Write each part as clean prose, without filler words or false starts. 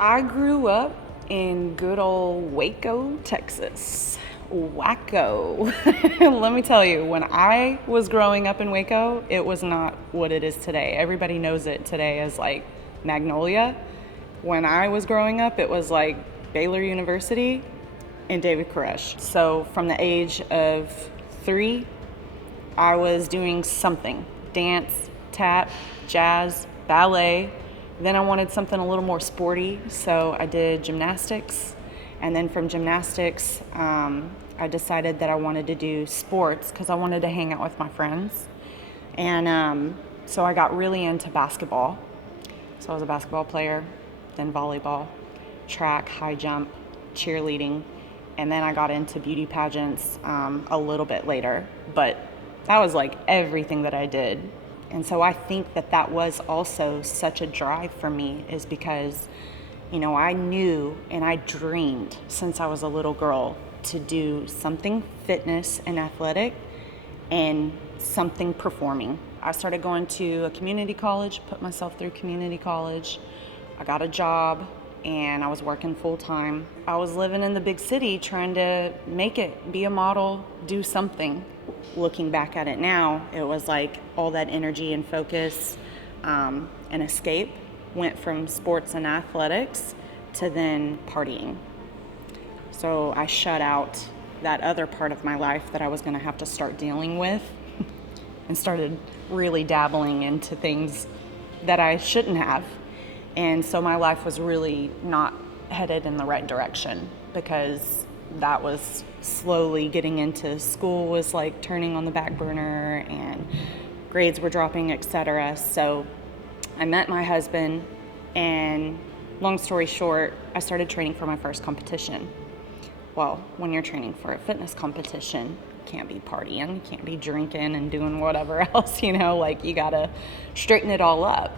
I grew up in good old Waco, Texas. Wacko. Let me tell you, when I was growing up in Waco, it was not what it is today. Everybody knows it today as like Magnolia. When I was growing up, it was like Baylor University and David Koresh. So from the age of 3, I was doing something: dance, tap, jazz, ballet. Then I wanted something a little more sporty, so I did gymnastics. And then from gymnastics, I decided that I wanted to do sports because I wanted to hang out with my friends. And so I got really into basketball. So I was a basketball player, then volleyball, track, high jump, cheerleading. And then I got into beauty pageants a little bit later. But that was like everything that I did. And so I think that that was also such a drive for me, is because, I knew and I dreamed since I was a little girl to do something fitness and athletic and something performing. I started going to a community college, put myself through community college. I got a job and I was working full time. I was living in the big city trying to make it, be a model, do something. Looking back at it now, it was like all that energy and focus and escape went from sports and athletics to then partying. So I shut out that other part of my life that I was going to have to start dealing with and started really dabbling into things that I shouldn't have. And so my life was really not headed in the right direction, because that was slowly getting into school, was like turning on the back burner, and grades were dropping, etc. So I met my husband, and long story short, I started training for my first competition. Well, when you're training for a fitness competition, you can't be partying, you can't be drinking and doing whatever else, like you gotta straighten it all up.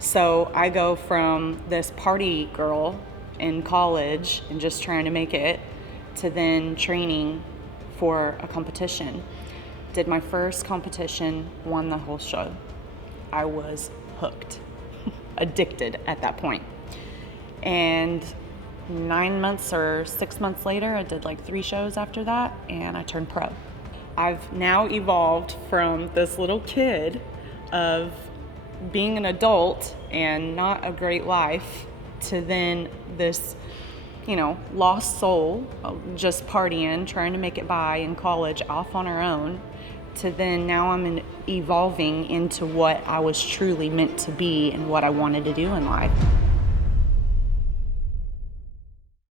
So I go from this party girl in college and just trying to make it to then training for a competition. Did my first competition, won the whole show. I was hooked, addicted at that point. And 9 months or 6 months later, I did like 3 shows after that, and I turned pro. I've now evolved from this little kid of being an adult and not a great life to then this, lost soul, just partying, trying to make it by in college, off on her own, to then now I'm evolving into what I was truly meant to be and what I wanted to do in life.